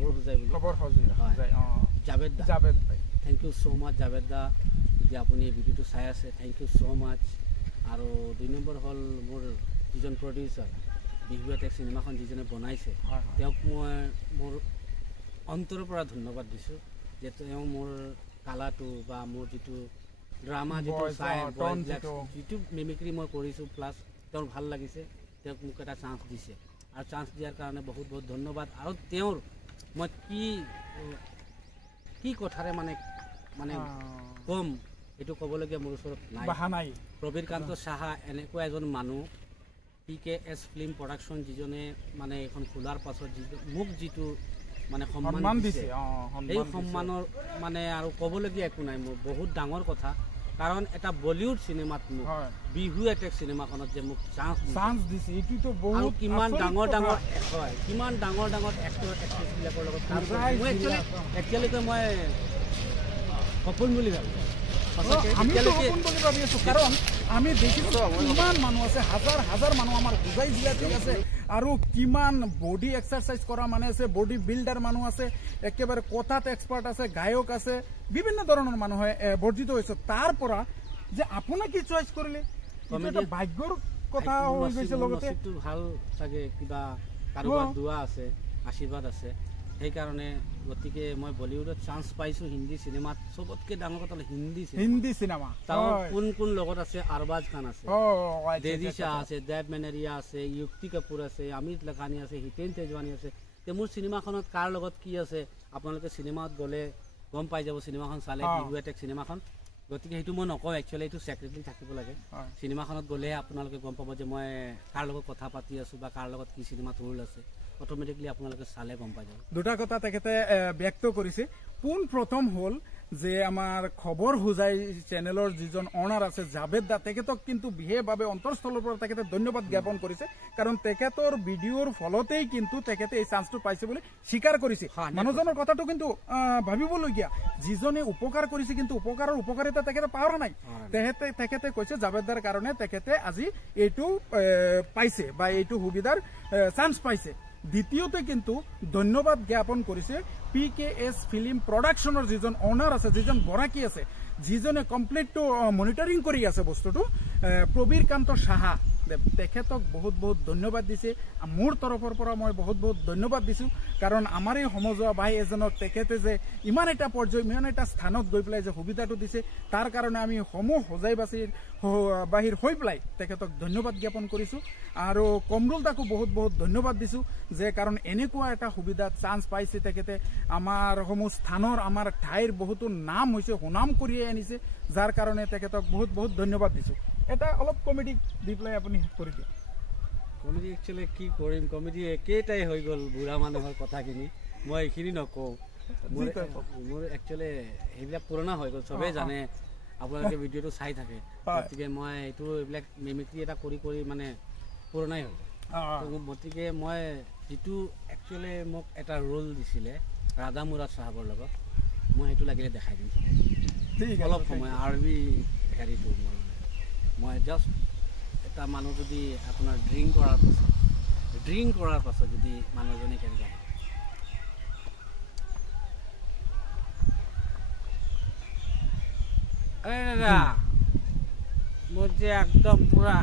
খবৰ বুজাই বুলি খবৰ বুজাই জাভেদ ভাই থ্যাংক ইউ সো মাচ জাভেদ দা যে আপুনি এই ভিডিওটো চাই আছে থ্যাংক ইউ সো মাচ আৰু 2 নম্বৰ হল মোৰ যিজন প্ৰডিউচাৰ বিহু এটেক সিনেমাখন যিজনে বনাইছে তেওঁক মই মোৰ অন্তৰৰ পৰা ধন্যবাদ দিছোঁ যে তেওঁ মোৰ কালাটো বা মোৰ যিটো ড্ৰামা যিটো চাই যিটো মিমিক্ৰি মই কৰিছোঁ প্লাছ তেওঁৰ ভাল লাগিছে তেওঁক মোক এটা চান্স দিছে আৰু চান্স দিয়াৰ কাৰণে বহুত বহুত ধন্যবাদ আৰু তেওঁৰ মই কি কথাৰে মানে কম এইটো ক'বলগীয়া মোৰ ওচৰত নাই প্ৰবীৰ কান্ত সাহা এনেকুৱা এজন মানুহ PKS ফিল্ম প্ৰডাকশ্যন যিজনে মানে এখন খোলাৰ পাছত মোক যিটো মানে সন্মান দিছে এই সন্মানৰ মানে আৰু ক'বলগীয়া একো নাই মোৰ বহুত ডাঙৰ কথা কাৰণ এটা বলিউড সিনেমাত মোক বিহু এটেক সিনেমাখনত যে মোক চান্স দিছে এইটো বহুত কিমান ডাঙৰ এক্টৰ এক্ট্ৰেছবিলাকৰ লগত কাম কৰি একচুৱেলি মই সপোন বুলি ভাবিছোঁ কাৰণ আমি দেখিছোঁ কিমান মানুহ আছে হাজাৰ মানুহ আমাৰ হোজাই জিলাতে আছে আৰু কিমান বডি এক্সাৰসাইজ কৰা মানুহ আছে বডি বিল্ডাৰ মানুহ আছে একেবাৰে কথাত এক্সপাৰ্ট আছে গায়ক আছে বিভিন্ন ধৰণৰ মানুহে বৰ্জিত হৈছে তাৰ পৰা যে আপোনাক কি চইচ কৰিলে এটা ভাগ্যৰ কথা হৈ গৈছে লগতে ভাল চাগে কিবা কাৰোবাৰ দুৱা আছে আশীৰ্বাদ আছে সেইকাৰণে গতিকে মই বলিউডত চান্স পাইছোঁ হিন্দী সিনেমাত চবতকৈ ডাঙৰ কথা হিন্দী সিনেমা কোন লগত আছে আৰবাজ খান আছে দেজি শাহ আছে দেৱ মেনেৰিয়া আছে যুক্তি কাপুৰ আছে অমিত লাখানী আছে হিতেন তেজৱানী আছে তে মোৰ সিনেমাখনত কাৰ লগত কি আছে আপোনালোকে সিনেমাত গ'লে গম পাই যাব সিনেমাখন চালে বিহু এটেক সিনেমাখন গতিকে সেইটো মই নকওঁ একচুৱেলি এইটো ছেক্ৰেটলি থাকিব লাগে সিনেমাখনত গ'লেহে আপোনালোকে গম পাব যে মই কাৰ লগত কথা পাতি আছোঁ বা কাৰ লগত কি সিনেমাত ৰোল আছে অটোমেটিকলি আপোনালোকে চালে গম পাই যাব দুটা কথা তেখেতে ব্যক্ত কৰিছে পোন প্ৰথম হ'ল যে আমাৰ খবৰ হোজাই চেনেলৰ যিজন অনাৰ আছে জাভেদ দা তেখেতক কিন্তু বিশেষভাৱে অন্তৰস্থলৰ পৰা তেখেতে ধন্যবাদ জ্ঞাপন কৰিছে কাৰণ তেখেতৰ ভিডিঅ'ৰ ফলতেই কিন্তু তেখেতে এই চান্সটো পাইছে বুলি স্বীকাৰ কৰিছে মানুহজনৰ কথাটো কিন্তু ভাবিবলগীয়া যিজনে উপকাৰ কৰিছে কিন্তু উপকাৰৰ উপকাৰিতা তেখেতে পাহৰা নাই তেখেতে কৈছে জাভেদ দাৰ কাৰণে তেখেতে আজি এইটো পাইছে বা এইটো সুবিধাৰ চান্স পাইছে দ্বিতীয়তে কিন্তু ধন্যবাদ জ্ঞাপন কৰিছে PKS ফিল্ম প্ৰডাকশ্যনৰ যিজন অনাৰ আছে যিজন গৰাকী আছে যিজনে কমপ্লিটটো মনিটৰিং কৰি আছে বস্তুটো প্ৰবীৰ কান্ত সাহা তেখেতক বহুত ধন্যবাদ দিছে মোৰ তৰফৰ পৰা মই বহুত ধন্যবাদ দিছোঁ কাৰণ আমাৰ এই সমজুৱা ভাই এজনক তেখেতে যে ইমান এটা পৰ্যায় ইমান এটা স্থানত গৈ পেলাই যে সুবিধাটো দিছে তাৰ কাৰণে আমি সমূহ হোজাইবাসীৰ বাহিৰ হৈ পেলাই তেখেতক ধন্যবাদ জ্ঞাপন কৰিছোঁ আৰু কমৰুল দাকো বহুত ধন্যবাদ দিছোঁ যে কাৰণ এনেকুৱা এটা সুবিধাত চান্স পাইছে তেখেতে আমাৰ সমূহ স্থানৰ আমাৰ ঠাইৰ বহুতো নাম হৈছে সুনাম কঢ়িয়াই আনিছে যাৰ কাৰণে তেখেতক বহুত ধন্যবাদ দিছোঁ এটা অলপ কমেডি দি পেলাই আপুনি কৰি দিয়ে কমেডি একচুৱেলি কি কৰিম কমেডি একেইটাই হৈ গ'ল বুঢ়া মানুহৰ কথাখিনি মই এইখিনি নকওঁ মোৰ একচুৱেলি সেইবিলাক পুৰণা হৈ গ'ল চবেই জানে আপোনালোকে ভিডিঅ'টো চাই থাকে গতিকে মই এইটো এইবিলাক মিমিক্ৰি এটা কৰি মানে পুৰণাই হ'ল গতিকে মই যিটো একচুৱেলি মোক এটা ৰোল দিছিলে ৰাধা মুৰাদ চাহাবৰ লগত মই সেইটো লাগিলে দেখাই দিম অলপ সময় আৰবি হেৰিটো মই জাষ্ট এটা মানুহ যদি আপোনাৰ ড্ৰিংক কৰাৰ পাছত যদি মানুহজনে কেনেকৈ দাদা মোৰ যে একদম পুৰা